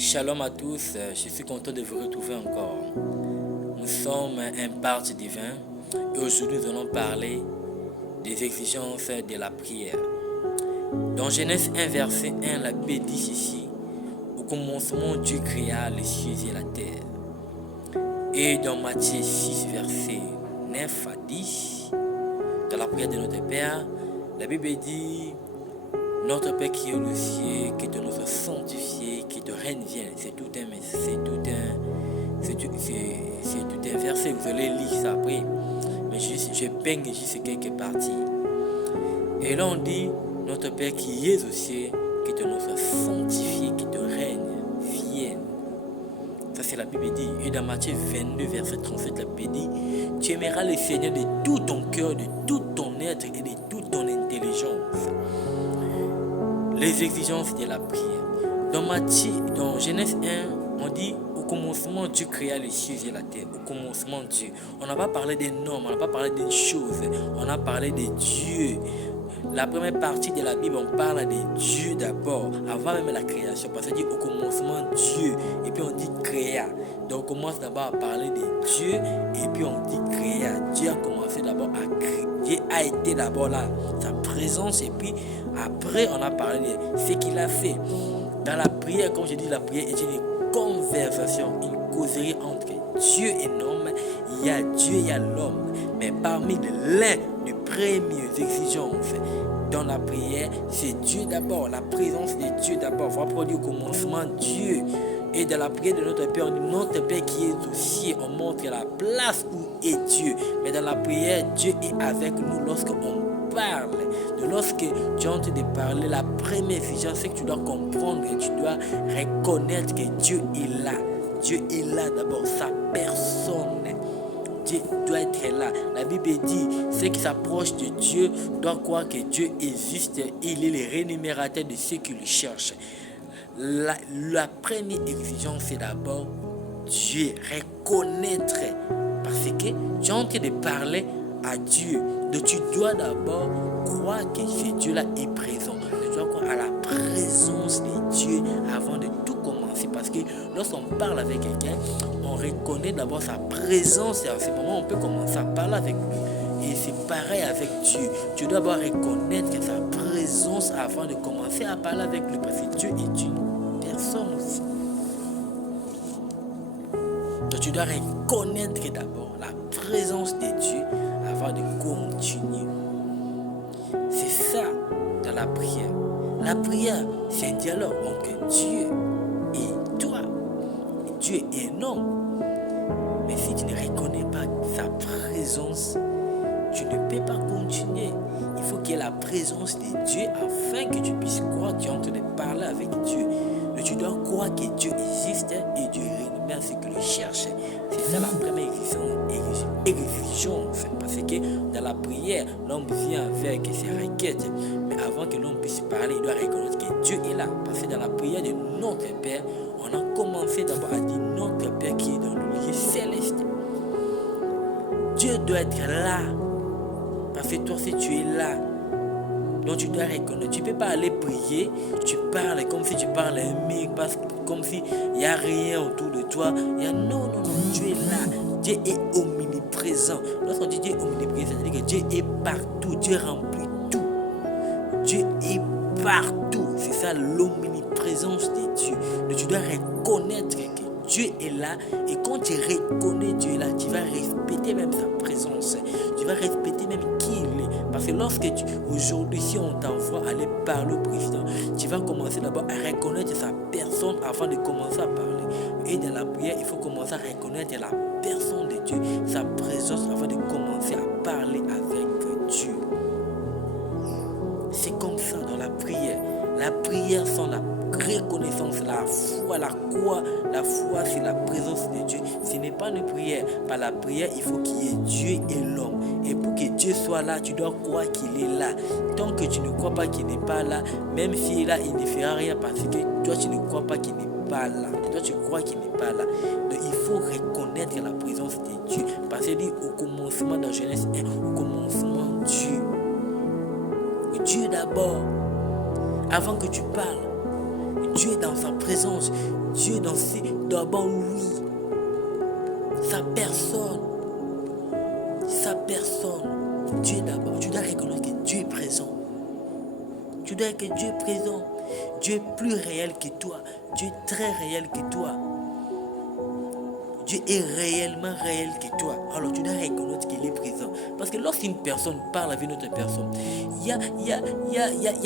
Shalom à tous, je suis content de vous retrouver encore. Nous sommes un parti divin et aujourd'hui nous allons parler des exigences de la prière. Dans Genèse 1 verset 1, la Bible dit ceci: au commencement Dieu créa les cieux et la terre. Et dans Matthieu 6 verset 9 à 10, dans la prière de notre Père, la Bible dit: notre Père qui est au ciel, que ton nom soit sanctifié, que ton règne vienne. C'est tout un verset, vous allez lire ça après. Mais je peigne juste quelques parties. Et là on dit: notre Père qui est au ciel, que ton nom soit sanctifié, que ton règne vienne. Ça c'est la Bible dit. Et dans Matthieu 22 verset 37, la Bible dit: tu aimeras le Seigneur de tout ton cœur, de tout ton être et de toute ton intelligence. Les exigences de la prière. Dans Genèse 1, on dit: au commencement Dieu créa les cieux et la terre. Au commencement Dieu. On n'a pas parlé des normes, on n'a pas parlé des choses, on a parlé de Dieu. La première partie de la Bible, on parle de Dieu d'abord, avant même la création. Parce qu'on dit au commencement Dieu, et puis on dit créa. Donc on commence d'abord à parler de Dieu, et puis on dit créa. Dieu a commencé d'abord à créer. Dieu a été d'abord là, sa présence, et puis après on a parlé de ce qu'il a fait. Dans la prière, comme je dis, la prière est une conversation, une causerie entre Dieu et l'homme. Il y a Dieu, il y a l'homme. Mais parmi l'un des premières exigences dans la prière, c'est Dieu d'abord, la présence de Dieu d'abord. Voilà pourquoi on dit au commencement Dieu. Et dans la prière de notre Père, on dit notre Père qui est au ciel, on montre la place où est Dieu. Mais dans la prière, Dieu est avec nous lorsqu'on parle. Lorsque tu es en train de parler, la première exigence, c'est que tu dois comprendre et tu dois reconnaître que Dieu est là. Dieu est là d'abord, sa personne. Dieu doit être là. La Bible dit: ceux qui s'approchent de Dieu doivent croire que Dieu existe. Il est le rémunérateur de ceux qui le cherchent. La première exigence, c'est d'abord Dieu, reconnaître. Parce que tu es en train de parler à Dieu. Donc tu dois d'abord croire que ce Dieu-là est présent. Tu dois croire à la présence de Dieu avant de tout commencer. Parce que lorsqu'on parle avec quelqu'un, on reconnaît d'abord sa présence. Et à ce moment, on peut commencer à parler avec lui. Et c'est pareil avec Dieu. Tu dois d'abord reconnaître sa présence avant de commencer à parler avec lui. Parce que Dieu est une personne aussi. Donc tu dois reconnaître d'abord la présence de Dieu avant de continuer. C'est ça dans la prière. La prière, c'est un dialogue entre Dieu et toi. Dieu est un homme. Mais si tu ne reconnais pas sa présence, tu ne peux pas continuer. Il faut qu'il y ait la présence de Dieu afin que tu puisses croire que tu es en train de parler avec Dieu. Mais tu dois croire que Dieu existe et Dieu rémunère ce que tu cherches. C'est ça la première exigence. Parce que dans la prière, l'homme vient avec ses requêtes. Mais avant que l'homme puisse parler, il doit reconnaître que Dieu est là. Parce que dans la prière de notre Père, on a commencé d'abord à dire notre Père qui est dans le lieu céleste. Dieu doit être là. Parce que toi, si tu es là, donc tu dois reconnaître. Tu ne peux pas aller prier, tu parles comme si tu parles à un mec, comme s'il n'y a rien autour de toi. Non, Dieu est là. Dieu est omniprésent. Lorsqu'on dit Dieu est omniprésent, ça veut dire que Dieu est partout. Dieu remplit tout. Dieu est partout. C'est ça l'omniprésence de Dieu. Donc tu dois reconnaître que Dieu est là. Et quand tu reconnais Dieu est là, tu vas respecter même sa présence. Tu vas respecter même qui il est. Parce que lorsque aujourd'hui, si on t'envoie aller parler au président, tu vas commencer d'abord à reconnaître sa personne avant de commencer à parler. Et dans la prière, il faut commencer à reconnaître la personne de Dieu, sa présence avant de commencer à parler avec Dieu. C'est comme ça dans la prière. La prière sans la reconnaissance, la foi c'est la présence de Dieu. Ce n'est pas une prière. Par la prière, il faut qu'il y ait Dieu et l'homme. Et pour que Dieu soit là, tu dois croire qu'il est là. Tant que tu ne crois pas qu'il n'est pas là, même s'il est là, il ne fera rien parce que toi, tu ne crois pas qu'il n'est pas là. Toi, tu crois qu'il n'est pas là. Donc, il faut reconnaître la présence de Dieu. Parce qu'il dit au commencement dans Genèse 1, au commencement Dieu. Dieu d'abord, avant que tu parles. Dieu est dans sa présence. Dieu est d'abord lui. Sa personne. Sa personne. Dieu d'abord. Tu dois reconnaître que Dieu est présent. Tu dois que Dieu est présent. Dieu est plus réel que toi. Dieu est très réel que toi. Dieu est réellement réel que toi. Alors tu dois reconnaître qu'il est présent. Parce que lorsqu'une personne parle avec une autre personne, il y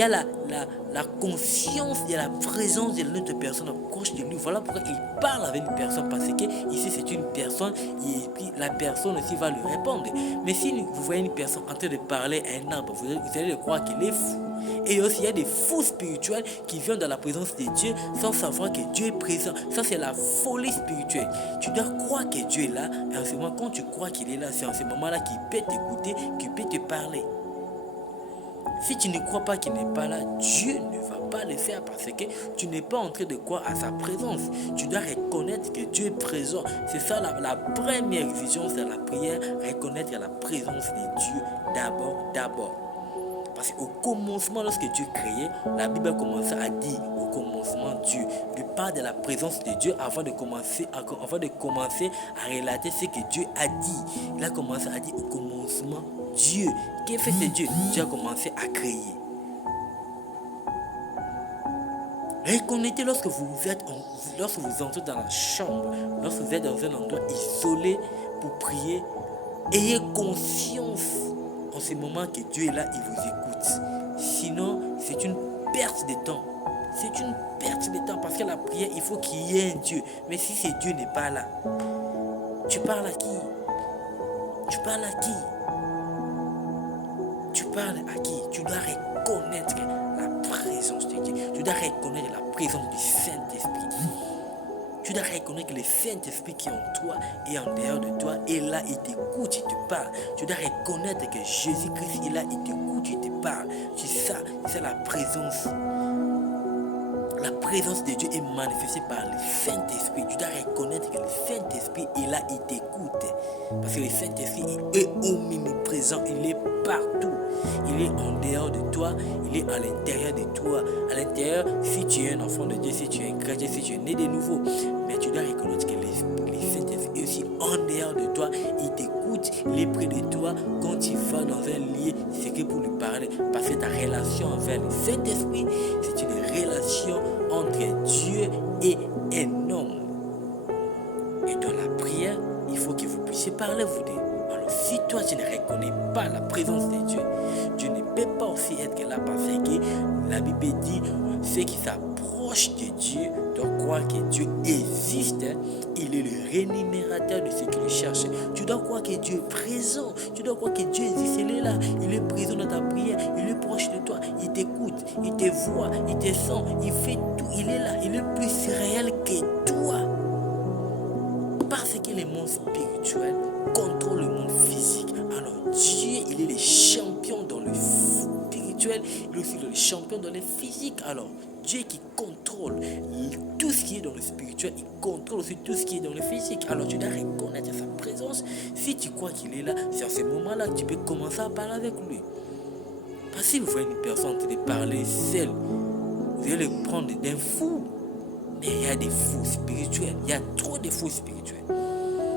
a la conscience de la présence de l'autre personne proche de lui. Voilà pourquoi il parle avec une personne. Parce que ici c'est une personne et puis la personne aussi va lui répondre. Mais si vous voyez une personne en train de parler à un arbre, vous allez croire qu'il est fou. Et aussi il y a des fous spirituels qui viennent dans la présence de Dieu sans savoir que Dieu est présent. Ça c'est la folie spirituelle. Tu dois croire que Dieu est là. Et en ce moment, quand tu crois qu'il est là, c'est en ce moment-là qu'il peut t'écouter, qu'il peut te parler. Si tu ne crois pas qu'il n'est pas là, Dieu ne va pas le faire parce que tu n'es pas en train de croire à sa présence. Tu dois reconnaître que Dieu est présent. C'est ça la première exigence de la prière, reconnaître la présence de Dieu d'abord. Parce qu'au commencement, lorsque Dieu créait, la Bible a commencé à dire au commencement Dieu. Il parle de la présence de Dieu avant de commencer à relater ce que Dieu a dit. Il a commencé à dire au commencement Dieu. Qu'est-ce que c'est Dieu? Dieu a commencé à créer. Reconnaissez lorsque vous entrez dans la chambre, lorsque vous êtes dans un endroit isolé pour prier, ayez conscience en ce moment que Dieu est là, il vous écoute. Sinon, c'est une perte de temps. C'est une perte de temps parce que la prière, il faut qu'il y ait un Dieu. Mais si ce Dieu n'est pas là, tu parles à qui? Tu parles à qui? Tu parles à qui? Tu dois reconnaître la présence de Dieu. Tu dois reconnaître la présence du Saint-Esprit. Tu dois reconnaître que le Saint-Esprit qui est en toi et en dehors de toi est là, il t'écoute, il te parle. Tu dois reconnaître que Jésus-Christ est là, il t'écoute, il te parle. C'est la présence. La présence de Dieu est manifestée par le Saint-Esprit. Tu dois reconnaître que le Saint-Esprit est là, il t'écoute. Parce que le Saint-Esprit est omniprésent, il est partout. Il est en dehors de toi, il est à l'intérieur de toi. À l'intérieur, si tu es un enfant de Dieu, si tu es un chrétien, si tu es né de nouveau. Mais tu dois reconnaître que le Saint-Esprit est aussi en dehors de toi. Il t'écoute, il est près de toi. Quand tu vas dans un lieu, c'est que pour lui parler. Parce que ta relation envers le Saint-Esprit, c'est une relation entre Dieu et un homme. Et dans la prière, il faut que vous puissiez parler, vous deux. Alors si toi tu ne reconnais pas la présence de Dieu, tu ne peux pas aussi être là parce que la Bible dit ceux qui s'approchent de Dieu doivent croire que Dieu existe. Il est le rémunérateur de ceux qui le cherchent. Tu dois croire que Dieu est présent. Tu dois croire que Dieu existe. Il est là. Il est présent dans ta prière. Il est proche de toi. Il t'écoute. Il te voit. Il te sent. Il fait tout. Il est là. Il est plus réel que toi. Parce que les mondes spirituels contrôlent le monde physique. Alors Dieu, il est le champion dans le spirituel. Il est aussi le champion dans le physique. Alors Dieu qui contrôle tout ce qui est dans le spirituel, il contrôle aussi tout ce qui est dans le physique. Alors tu dois reconnaître sa présence. Si tu crois qu'il est là, c'est à ce moment-là que tu peux commencer à parler avec lui. Parce que si vous voyez une personne en train de parler seule, vous allez le prendre d'un fou. Mais il y a des fous spirituels. Il y a trop de fous spirituels.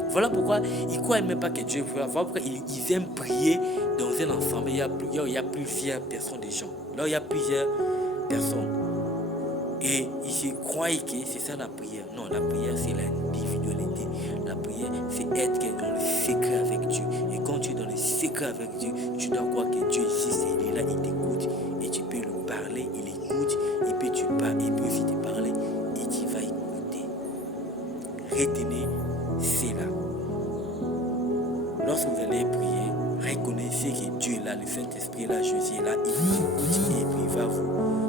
Voilà pourquoi ils ne croient même pas que Dieu est vrai. Voilà pourquoi ils aiment prier dans un ensemble. Il y a plusieurs personnes, des gens. Là, il y a plusieurs personnes. Et ils se croient que c'est ça la prière. Non, la prière, c'est l'individualité. La prière, c'est être dans le secret avec Dieu. Et quand tu es dans le secret avec Dieu, tu dois croire que Dieu existe. Il est là, il t'écoute. Et tu peux lui parler, il écoute. Et puis tu parles, il peut aussi te parler. Et tu vas écouter. Retenez cela. Lorsque vous allez prier, reconnaissez que Dieu est là, le Saint-Esprit est là, Jésus est là, il vous écoute et puis il va vous